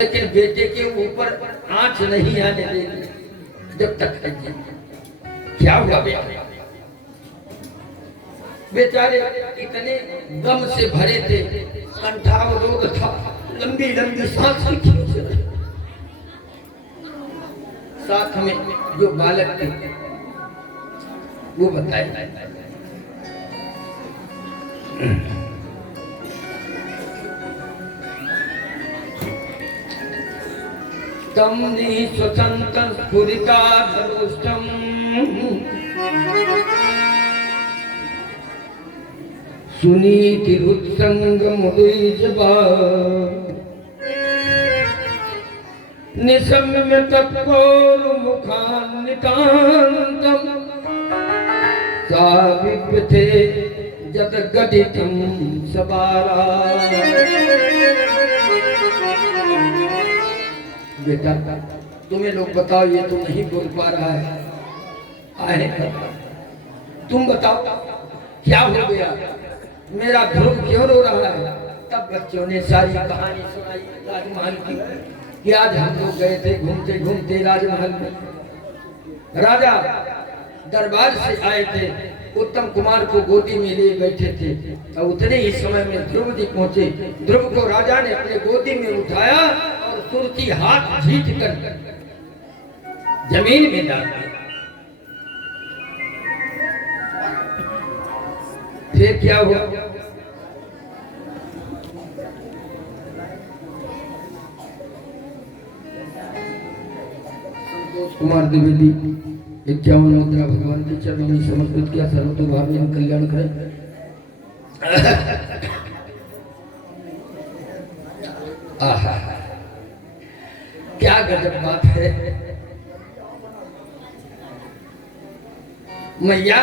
लेकिन बेटे के ऊपर आंच नहीं आने देगी जब तक है। क्या हुआ बेटा? बेचारे इतने गम से भरे थे, कंठावरोध था, लंबी लंबी सांसें खींच रहे। साथ में जो बालक थे वो बताए तम स्वतंत्र स्फुरिता धनुष्टम सुनीति रुत्संग मुदीजबा निसम्य तत्पोर मुखान्नितान्तम साविप्यते जत गदितम सबारा। बेटा तुम्हें लोग बताओ, ये तो नहीं बोल पा रहा है, आए तुम बताओ क्या हो गया, मेरा ध्रुव क्यों रो रहा है? तब बच्चों ने सारी कहानी सुनाई राजमहल की कि आज हम लोग गए थे घूमते घूमते राजमहल में, राजा दरबार से आए थे, उत्तम कुमार को गोदी में लिए बैठे थे और उतने ही समय में ध्रुव जी पहुंचे। ध्रुव को राजा ने अपने गोदी में उठाया और सुरती हाथ झींच कर जमीन में डाल दिया। फिर क्या हुआ? कुमार द्विवेदी 51 मुद्रा भगवान के चरणों में समर्पित किया। सर्वतोभावी कल्याण करें। आहा, क्या गजब बात है। मैया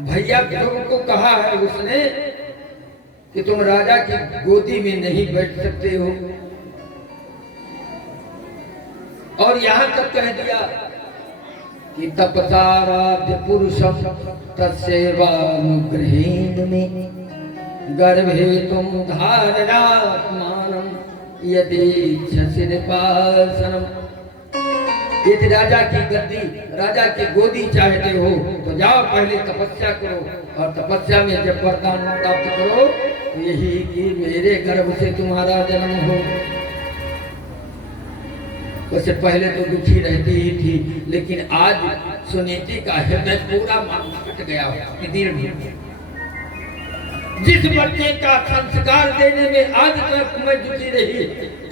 भैया ध्रुव को कहा है उसने कि तुम राजा की गोदी में नहीं बैठ सकते हो, और यहां तक कह दिया कि तपसाराध्य पुरुषम तस्यैवानुग्रहेण में गर्भे तुम धारणात्मानम यदीच्छसि निपासनम। यदि राजा की गद्दी, राजा की गोदी चाहते हो तो जाओ पहले तपस्या करो, और तपस्या में जब वरदान प्राप्त करो तो यही कि मेरे गर्भ से तुम्हारा जन्म हो। वैसे पहले तो दुखी रहती ही थी, लेकिन आज सुनीति का हृदय पूरा कट गया। जिस बच्चे का संस्कार देने में आज तक मैं जुटी रही,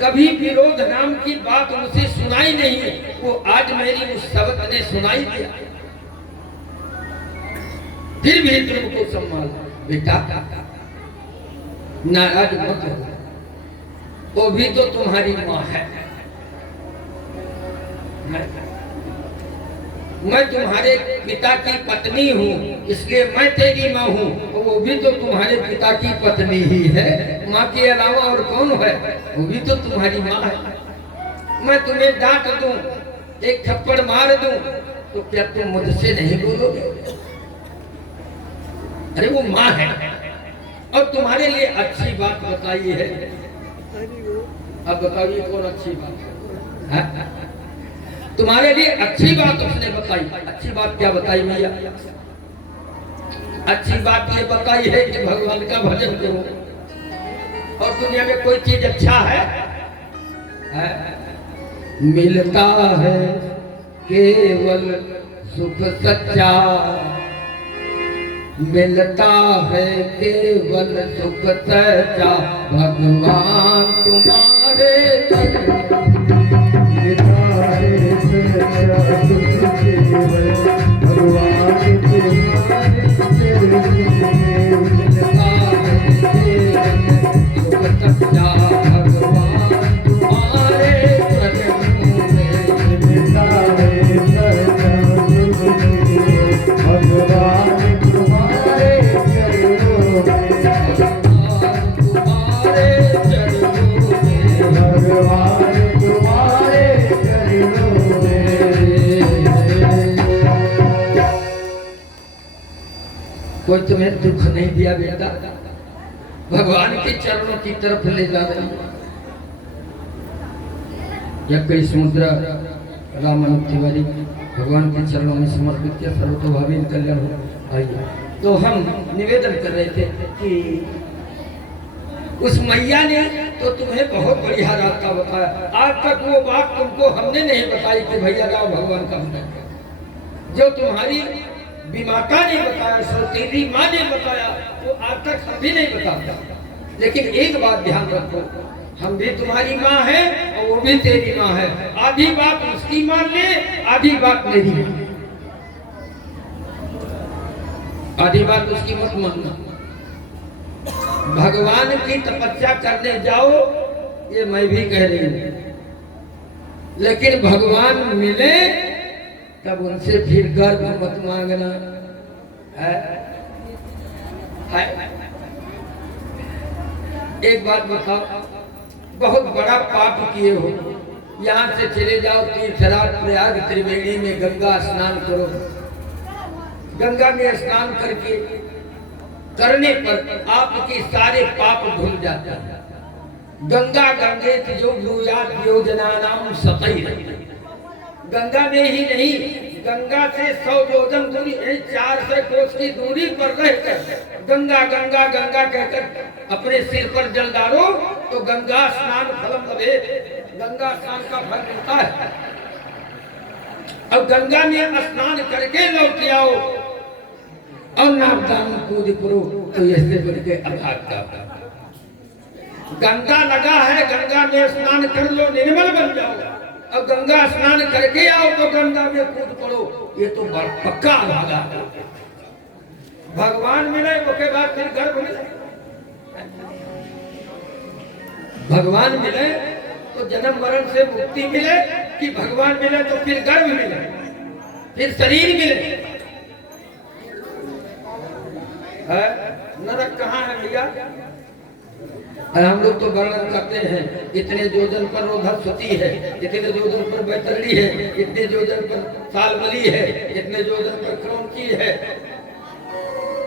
कभी विरोध नाम की बात मुझे सुनाई नहीं, वो आज मेरी उस सबक ने सुनाई दिया। फिर भी तुमको सम्मान। बेटा नाराज मत हो, वो भी तो तुम्हारी माँ है। मैं तुम्हारे पिता की पत्नी हूँ, इसलिए मैं तेरी माँ हूँ, वो भी तो तुम्हारे पिता की पत्नी ही है। माँ के अलावा और कौन है? वो भी तो तुम्हारी माँ है। मैं तुम्हें डांट दूं, एक थप्पड़ मार दूं, तो क्या तुम मुझसे नहीं बोलोगे? अरे वो माँ है। और तुम्हारे लिए अच्छी बात बताई है। अब बताइए कौन अच्छी बात है? तुम्हारे लिए अच्छी बात उसने बताई। अच्छी बात क्या बताई भैया? अच्छी बात ये बताई है कि भगवान का भजन करो। और दुनिया में कोई चीज अच्छा है? मिलता है केवल सुख सच्चा, मिलता है केवल सुख सच्चा, भगवान तुम्हारे कोई तुम्हें दुख नहीं दिया बेटा, भगवान के चरणों की तरफ ले जा रही। 21 मुद्रा रामानुज तिवारी भगवान के चरणों में समर्पित किया। सर्वतोभावी कल्याण हो। आइए, तो हम निवेदन कर रहे थे कि उस मैया ने तो तुम्हें बहुत बढ़िया रास्ता बताया। आज तक वो बात तुमको हमने नहीं बताई कि भैया जाओ भगवान का बताया। जो तुम्हारी विमाता ने बताया, सौतेली माँ ने बताया, वो आज तक हम भी नहीं बताता। लेकिन एक बात ध्यान रखो, हम भी तुम्हारी माँ है और वो भी तेरी माँ है। आधी बात उसकी मान ले, आधी बात मेरी, आधी बात उसकी मत मानना। भगवान की तपस्या करने जाओ, ये मैं भी कह रही हूँ, लेकिन भगवान मिले तब उनसे फिर गर्व मत मांगना है। एक बात बताओ, बहुत बड़ा पाप किए हो, यहाँ से चले जाओ तीर्थराज प्रयाग त्रिवेणी में गंगा स्नान करो। गंगा में स्नान करने पर आपके सारे पाप धुल जाते हैं। गंगा गंगे जो ब्रूयात योजना नाम सतई। गंगा में ही नहीं, गंगा से 100 योजन दूरी, 400 कोस की दूरी पर रहकर गंगा गंगा गंगा कहकर अपने सिर पर जल डालो तो गंगा स्नान फलम लभे, गंगा स्नान का फल मिलता है। अब गंगा में स्नान करके लौट आओ और नामदान कूद करो तो ऐसे बढ़ के अघात का। गंगा लगा है, गंगा में स्नान कर लो, निर्मल बन जाओ। अब गंगा स्नान करके आओ तो गंगा में कूद पड़ो, ये तो पक्का भागा। भगवान मिले उसके बाद फिर गर्भ मिले। भगवान मिले तो जन्म मरण से मुक्ति मिले, कि भगवान मिले तो फिर गर्भ मिले, फिर शरीर मिले। नरक कहाँ है भैया? हम लोग तो वर्णन करते हैं, इतने योजन पर रोधस्वती है, इतने योजन पर बैतरणी है, इतने योजन पर सालमली है, इतने योजन पर क्रौंची है।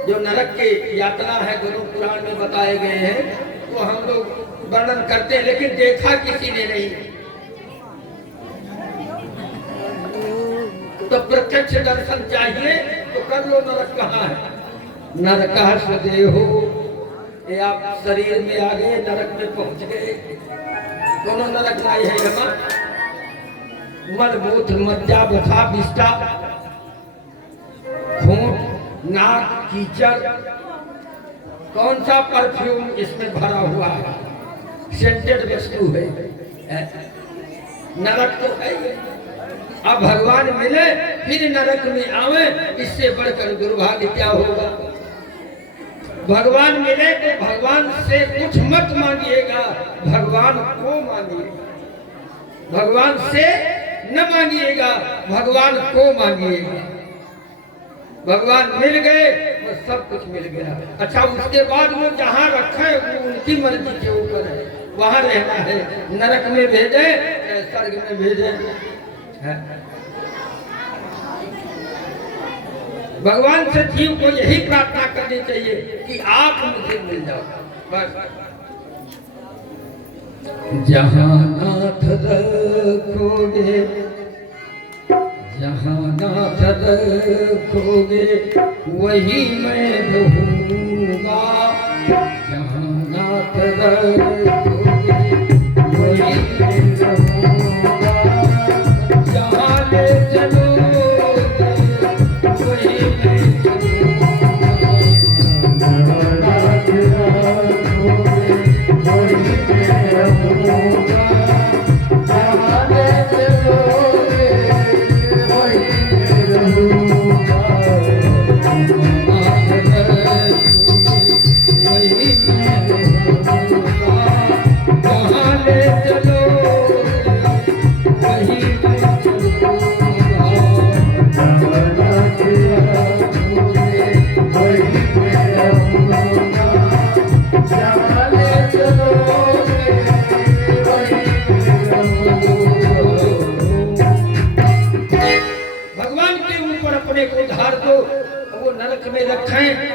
जो नरक की यात्रा है गुरु पुराण में बताए गए हैं, तो हम लोग वर्णन करते हैं, लेकिन देखा किसी ने नहीं। तो प्रत्यक्ष दर्शन चाहिए तो कर लो नरक कहाँ है। नरकः स्वदेहो, ये आप शरीर में आ गए, नरक में पहुंच गए। दोनों नरक नहीं है यहाँ। मलमूत्र मज्जा बथा विष्ठा खून नाक कीचड़, कौन सा परफ्यूम इसमें भरा हुआ है? सेंटेड वस्तु है, नरक तो है। अब भगवान मिले फिर नरक में आवे, इससे बढ़कर दुर्भाग्य क्या होगा? भगवान मिले तो भगवान से कुछ मत मांगिएगा, भगवान को मांगिएगा। भगवान से न मांगिएगा, भगवान को मांगिएगा। भगवान मिल गए तो सब कुछ मिल गया। अच्छा, उसके बाद वो जहाँ रखे वो उनकी मर्जी के ऊपर है, वहां रहना है। नरक में भेजे, स्वर्ग में भेजे, भगवान से जीव को यही प्रार्थना करनी चाहिए कि आप मुझे मिल जाओ बस। जहाँ नाथ रखोगे, जहाँ नाथ रखोगे वही मैं रहूँगा। जहाँ नाथ रखोगे वही मैं रहूँगा। जहाँ ले चलो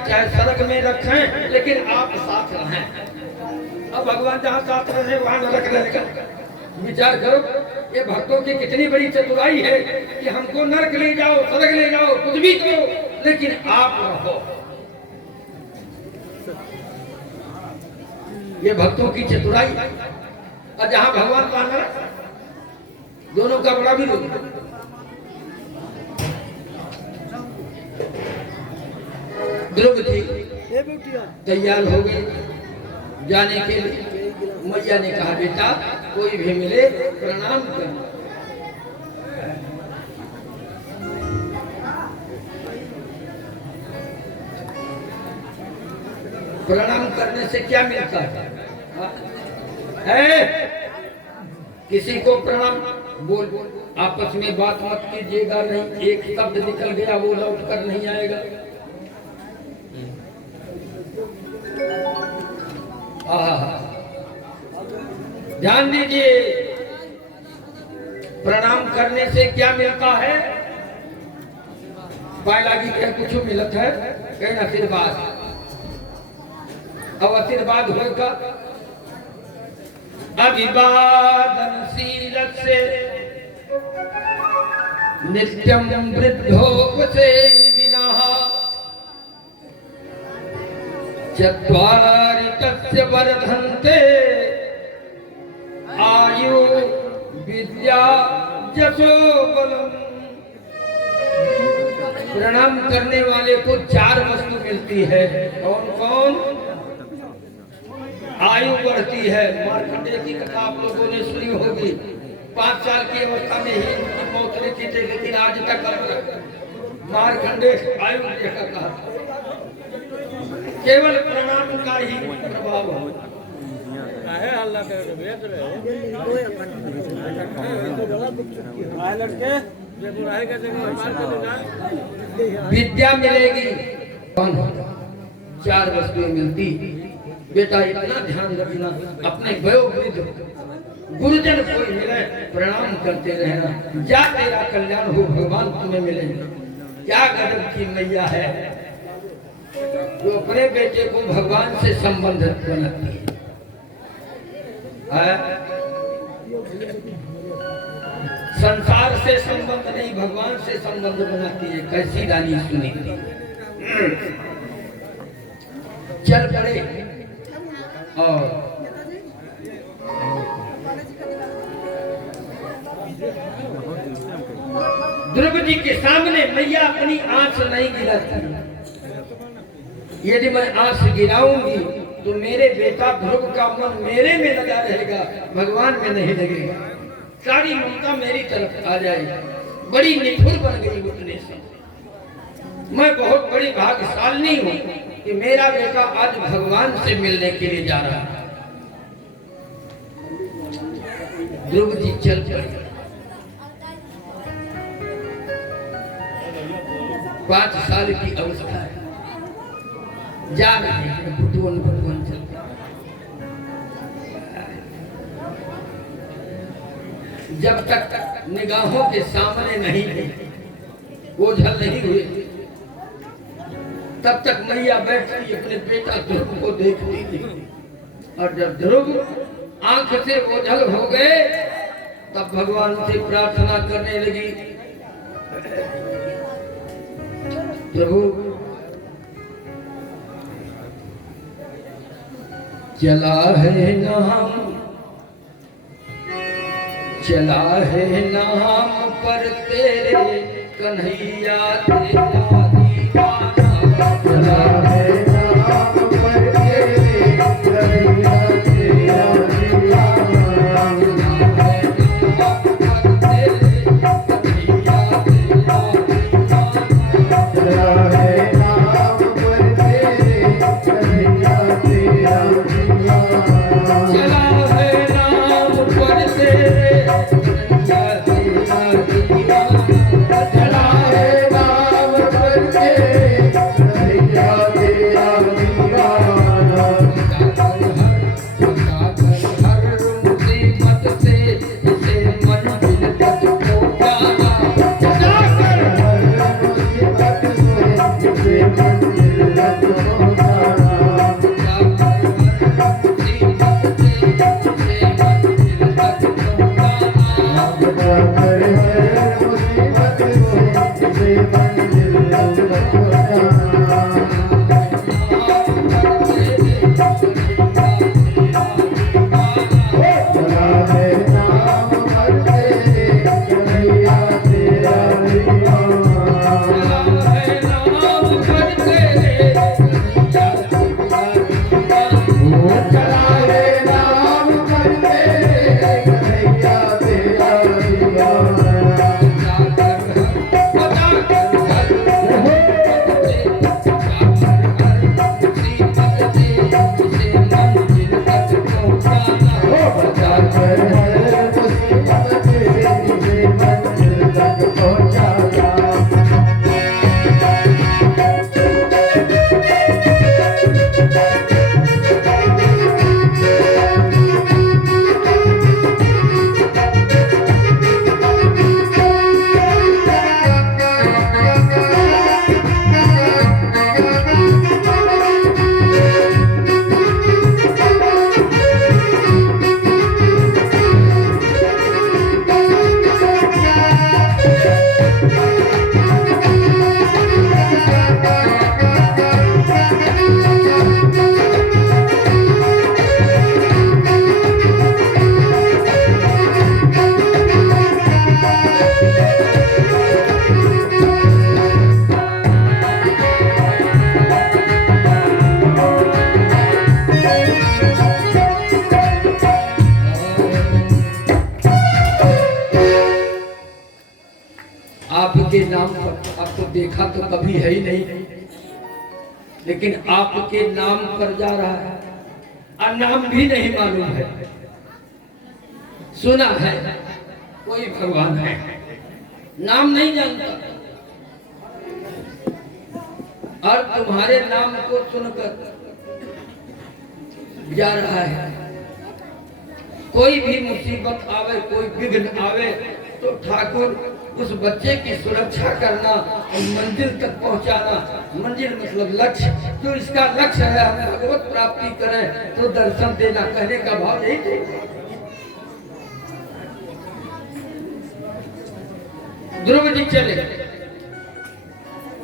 चाहे सड़क में रखें, लेकिन आप साथ रहें। अब भगवान जहाँ साथ रहे वहाँ नरक रहेगा। विचार करो, ये भक्तों की कितनी बड़ी चतुराई है कि हमको नरक ले जाओ, स्वर्ग ले जाओ, कुछ भी करो, लेकिन आप रहो। ये भक्तों की चतुराई। और जहां भगवान का नरक, दोनों का बड़ा विरोध। द्रौपदी तैयार हो गई जाने के लिए। मैया ने कहा बेटा कोई भी मिले प्रणाम कर। प्रणाम करने से क्या मिलता है? किसी को प्रणाम बोल, आपस में बात मत कीजिएगा, नहीं एक शब्द निकल गया वो लौट कर नहीं आएगा। ध्यान दीजिए, प्रणाम करने से क्या मिलता है? बायलागी क्या कुछ मिलत है? कहीं आशीर्वाद, अब आशीर्वाद होगा अभिवादनशील से नित्यम वृद्धोपसे विनाः चत्वारि तस्य वर्धन्ते आयु विद्या यशो बलम्। प्रणाम करने वाले को 4 वस्तु मिलती है। कौन कौन? आयु बढ़ती है। मार्कंडेय की कथा आप लोगों ने सुनी होगी। 5 साल की अवस्था में ही उनकी मौत लिखी थी, लेकिन आज तक मार्कंडेय आयु देखा था। केवल प्रणाम का ही प्रभाव है। विद्या मिलेगी। 4 वस्तुएं मिलती। बेटा इतना ध्यान रखना, अपने वयोवृद्ध गुरुजन कोई मिले प्रणाम करते रहना। जा तेरा कल्याण हो, भगवान तुम्हें मिलेंगे। क्या गजब की मैया है जो अपने बेटे को भगवान से संबंध बनाती है। संसार से संबंध नहीं, भगवान से संबंध बनाती है। कैसी रानी सुनी थी। चल पड़े और द्रौपदी के सामने मैया अपनी आंख नहीं गिराती। यदि मैं आंख गिराऊंगी तो मेरे बेटा ध्रुव का मन मेरे में लगा रहेगा, भगवान में नहीं लगेगा। सारी ममता मेरी तरफ आ जाएगी। बड़ी निठुर बन गई उतने से। मैं बहुत बड़ी भाग्यशाली हूँ कि मेरा बेटा आज भगवान से मिलने के लिए जा रहा है। द्रौपदी चल पड़ी। 5 साल की अवस्था है, जा रही है, भुटवन भुटवन चलता। जब तक निगाहों के सामने नहीं गई, ओझल नहीं हुए, तब तक मैया बैठती अपने बेटा ध्रुव को देखती थी। और जब ध्रुव आंख से ओझल हो गए, तब भगवान से प्रार्थना करने लगी, प्रभु चला है नाम, चला है नाम पर तेरे कन्हैया तेरा दीवाना। चला है नाम पर तेरे कन्हैया तेरा आपके नाम पर आपको देखा तो कभी है ही नहीं, लेकिन आपके नाम पर जा रहा है और नाम भी नहीं मालूम है। सुना है कोई भगवान है, नाम नहीं जानता, और तुम्हारे नाम को सुनकर जा रहा है। कोई भी मुसीबत आवे, कोई विघ्न आवे तो ठाकुर उस बच्चे की सुरक्षा करना और मंजिल तक पहुंचाना। मंजिल मतलब लक्ष्य, जो इसका लक्ष्य है हम भगवत प्राप्ति करें तो दर्शन देना, कहने का भाव यही थे। ध्रुव जी चले,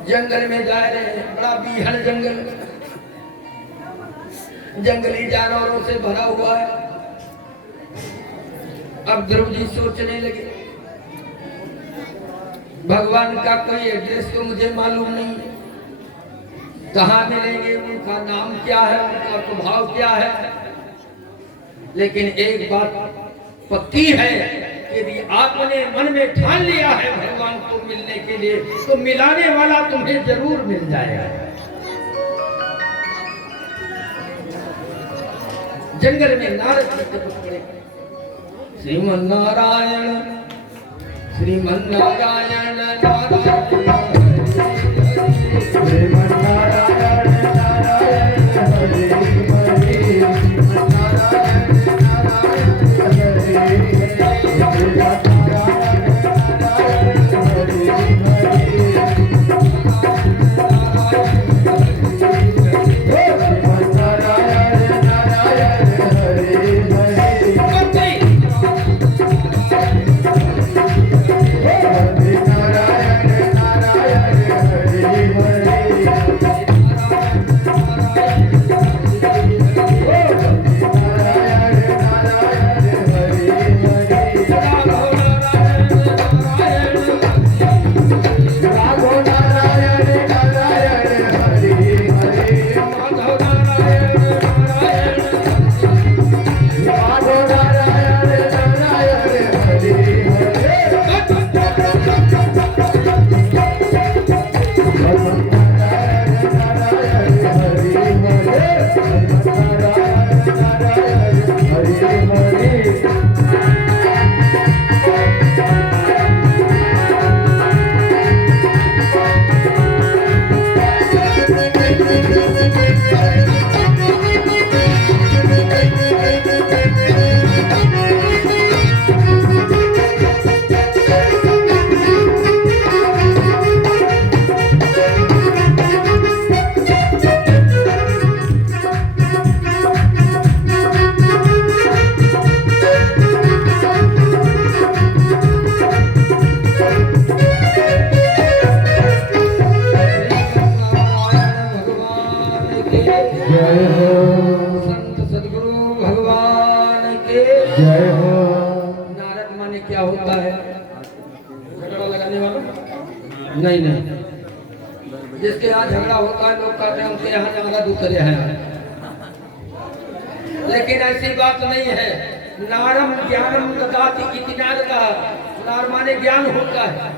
जंगल में जा रहे हैं, बड़ा बीहड़ जंगल, जंगली जानवरों से भरा हुआ है। अब ध्रुव जी सोचने लगे, भगवान का कोई एड्रेस तो मुझे मालूम नहीं, कहाँ मिलेंगे, उनका नाम क्या है, उनका स्वभाव क्या है। लेकिन एक बात पक्की है, यदि आपने मन में ठान लिया है भगवान को मिलने के लिए, तो मिलाने वाला तुम्हें जरूर मिल जाएगा। जंगल में नारद जी को पकड़े, श्रीमन नारायण श्रीमन नारायण नारायण श्रीमन नारायण नारायण हरे हरे नारायण नारायण हरे नहीं नहीं, जिसके यहाँ झगड़ा होता है लोग कहते हैं उनके यहाँ ज्यादा दूसरे हैं, लेकिन ऐसी बात नहीं है। नारम ज्ञानम ददाति इति नारदा, नार माने ज्ञान होता है,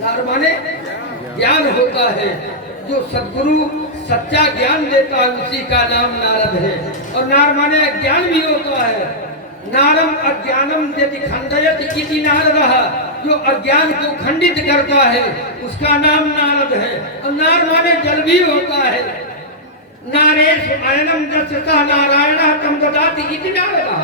नार माने ज्ञान होता है। जो सद्गुरु सच्चा ज्ञान देता है उसी का नाम नारद है। और नार माने ज्ञान भी होता है। नारम अज्ञानम यदि खंडयति इति नारदः, जो अज्ञान को खंडित करता है उसका नाम नारद है। और नार माने जल भी होता है। नारेश अयनम दस्यतः नारायणः तम ददाति इति नारदः,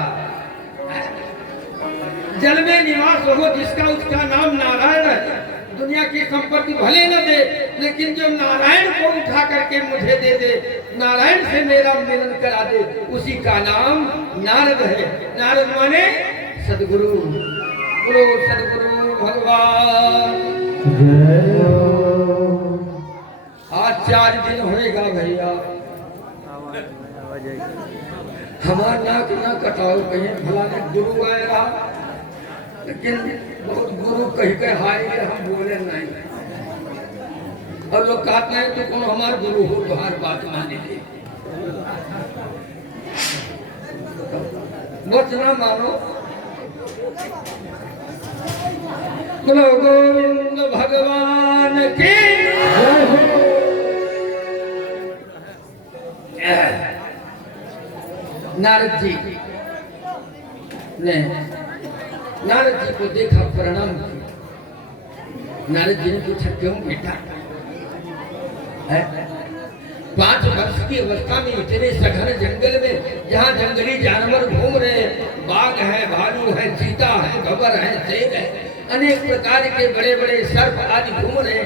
जल में निवास हो जिसका उसका नाम नारायण है। दुनिया की संपत्ति भले न दे, लेकिन जो नारायण को उठा करके मुझे दे दे, नारायण से मेरा मिलन करा दे, उसी का नाम नारद है। नारद माने सदगुरु, गुरु सदगुरु भगवान। आज 4 दिन होएगा भैया, हमारा नाक ना कटाओ कहीं, भला ने गुरु आएगा, लेकिन बहुत गुरु कह के हाय हम बोले नहीं। और लोग कहते हैं तो कौन हमारे गुरु हो तो हर बात माने ली, बस ना मानो। बोलो गोविंद भगवान की नारद जी ने नारद जी को देखा, प्रणाम किया। नारद जी ने पूछा क्यों बेटा? 5 वर्ष की अवस्था में इतने सघन जंगल में, जहाँ जंगली जानवर घूम रहे, बाघ है, भालू है, चीता है, गबर है, शेर है, अनेक प्रकार के बड़े बड़े सर्प आदि घूम रहे,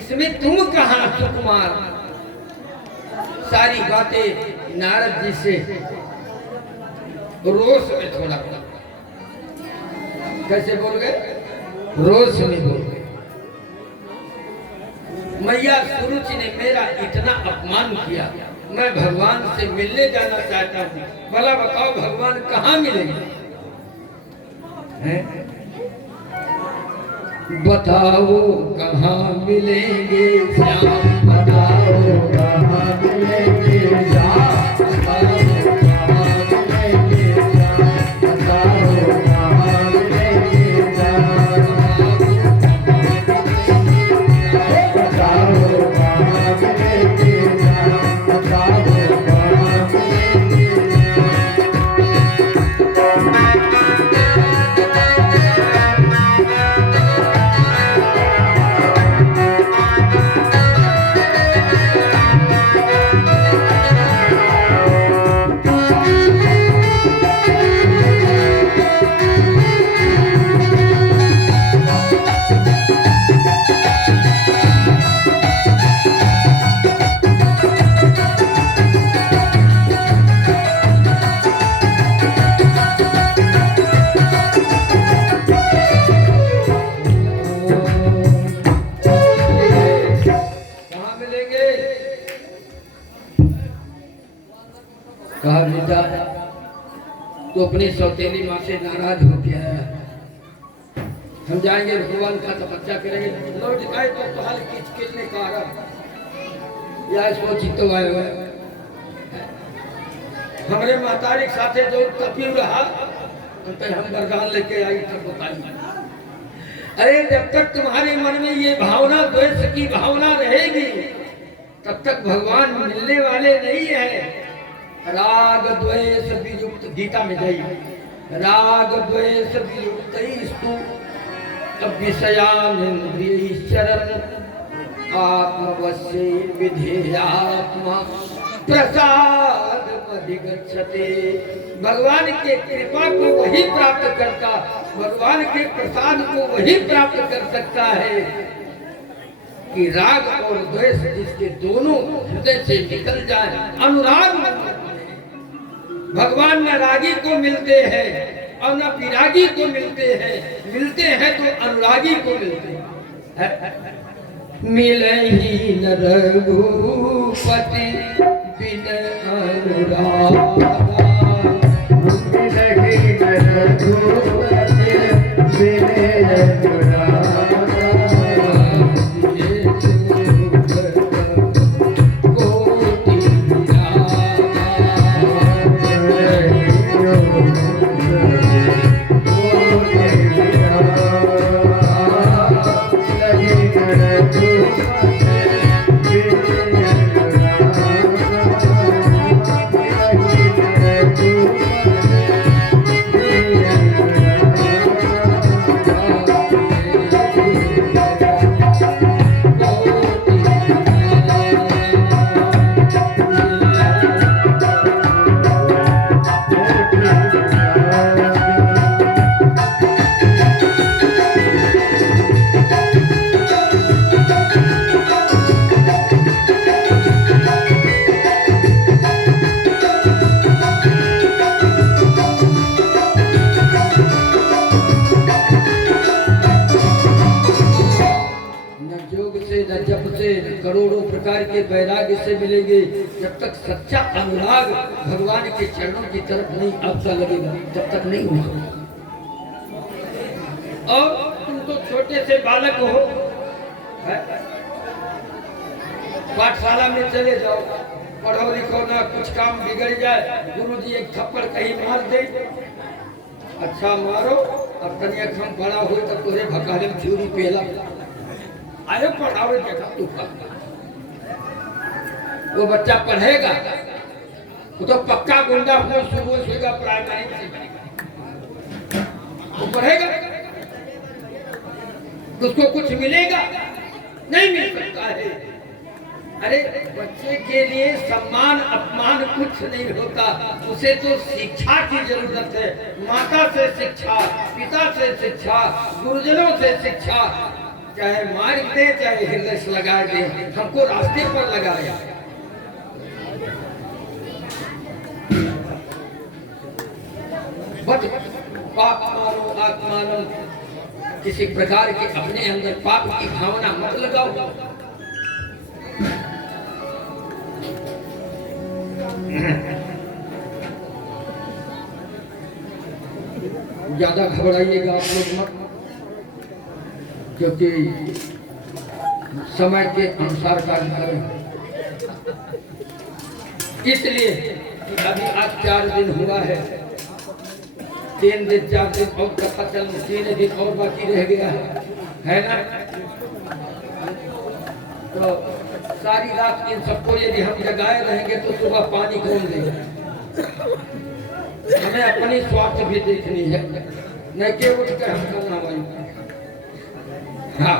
इसमें तुम कहाँ सुकुमार? सारी बातें नारद जी से रोष में थोड़ा कैसे बोल गए? रोष में बोल गए। मैया सुरुचि ने मेरा इतना अपमान किया, मैं भगवान से मिलने जाना चाहता हूँ, भला बताओ भगवान कहाँ मिलेंगे? बताओ कहाँ मिलेंगे श्याम, बताओ कहाँ मिलेंगे श्याम, बताओ कहाँ मिलेंगे श्याम, बताओ कहाँ मिलेंगे श्याम, बताओ कहाँ मिलेंगे श्याम, बताओ कहाँ मिलेंगे कहा बेटा तो अपनी सौतेली माँ से नाराज हो गया है, हम जाएंगे भगवान का तपस्या करेंगे, लौट गए तो तुम्हारे किच ने कहा या सोची तो आए हुए हमारे मातारी के साथे जो तपी रहा तो हम वरदान लेके आई तब बताइए। अरे जब तक तुम्हारे मन में ये भावना द्वेष की भावना रहेगी तब तक भगवान मिलने वाले नहीं है। राग द्वेष वियुक्त, गीता में जाइए, राग द्वेष वियुक्तैस्तु विषयानिन्द्रियैश्चरन् आत्मवश्ये विधेयात्मा प्रसादमधिगच्छते। भगवान के कृपा को वही प्राप्त करता, भगवान के प्रसाद को वही प्राप्त कर सकता है कि राग और द्वेष जिसके दोनों हृदय से निकल जाए। अनुराग भगवान न रागी को मिलते हैं और न विरागी को मिलते हैं तो अनुरागी को मिलते हैं। मिले ही न रघुपति बिन अनुराग, मिले ही न रघुपति बिन अनुराग। करोड़ों प्रकार के वैराग्य से मिलेंगे। जब तक सच्चा अनुराग भगवान के चरणों की तरफ नहीं आपका लगेगा जब तक नहीं होगा। और तुम तो छोटे से बालक हो, पाठशाला में चले जाओ, पढ़ो लिखो ना, कुछ काम बिगड़ जाए, गुरुजी एक थप्पड़ कहीं मार दे, अच्छा मारो, अब तनिया हम बड़ा हो तो तोरे भकाले में चूरी पेला आयो पढ़ावे देखा तू का वो बच्चा पढ़ेगा वो तो पक्का गुंडा हो सुबह सोएगा प्राइमरी से वो पढ़ेगा उसको कुछ मिलेगा नहीं मिल सकता है। अरे बच्चे के लिए सम्मान अपमान कुछ नहीं होता, उसे तो शिक्षा की जरूरत है। माता से शिक्षा, पिता से शिक्षा, गुरुजनों से शिक्षा, चाहे मार दे चाहे हृदय से लगा दे, हमको रास्ते पर लगाया। बच पाप मानो आत्मानो, किसी प्रकार के अपने अंदर पाप की भावना मत लगाओ। ज्यादा घबराइएगा आप लोग मत, क्योंकि समय के अनुसार कार्य करें। इसलिए अभी आज 4 दिन हुआ है, 3 दिन 4 दिन और कथा चल, 3 दिन और बाकी रह गया है ना। तो सारी रात इन सबको यदि हम जगाए रहेंगे तो सुबह पानी कौन देगा। हमें अपनी स्वार्थ भी देखनी है, न के उठ कर हम करना भाई। हाँ,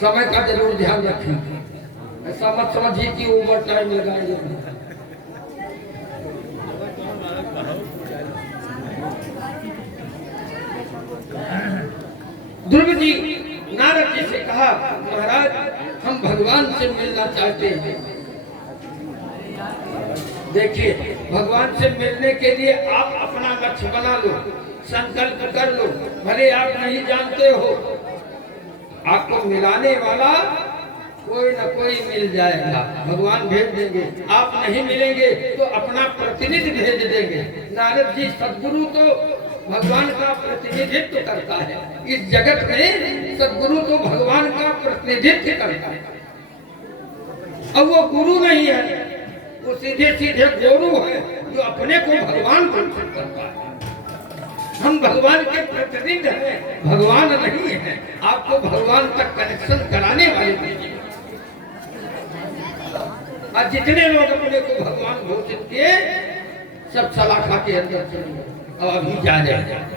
समय का जरूर ध्यान रखें, ऐसा मत समझिए कि ओवर टाइम लगाएंगे। ध्रुव जी नारद जी से कहा, महाराज हम भगवान से मिलना चाहते हैं। देखिए, भगवान से मिलने के लिए आप अपना लक्ष्य बना लो, संकल्प कर लो। भले आप नहीं जानते हो, आपको मिलाने वाला कोई न कोई मिल जाएगा, भगवान भेज देंगे। आप नहीं मिलेंगे तो अपना प्रतिनिधि भेज देंगे। नारद जी, सद्गुरु तो भगवान का प्रतिनिधित्व करता है। इस जगत में सद्गुरु तो भगवान का प्रतिनिधित्व करता है, और वो गुरु नहीं है, वो सीधे सीधे गुरु है जो अपने को भगवान घोषित करता है। हम भगवान के प्रतिनिधि हैं, भगवान नहीं है। आपको भगवान तक कनेक्शन कराने वाले भेजिए। और जितने लोग अपने को भगवान घोषित किए, सब सलाखा के अंदर चले गए और अभी जा रहे हैं।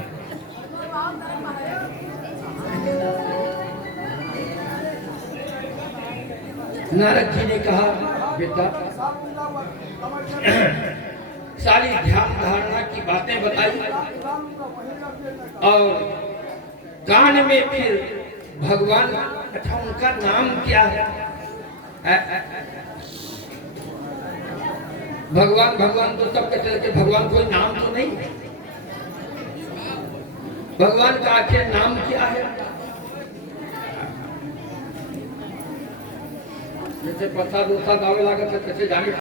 नारद जी ने कहा, बेटा सारी ध्यान धारणा की बातें बताई और कान में फिर भगवान, अच्छा उनका नाम क्या है? भगवान भगवान तो सब कहते हैं, भगवान कोई नाम तो नहीं है। भगवान का आखिर नाम क्या है? जैसे प्रसाद उसाद आवे लागत है, कैसे जाने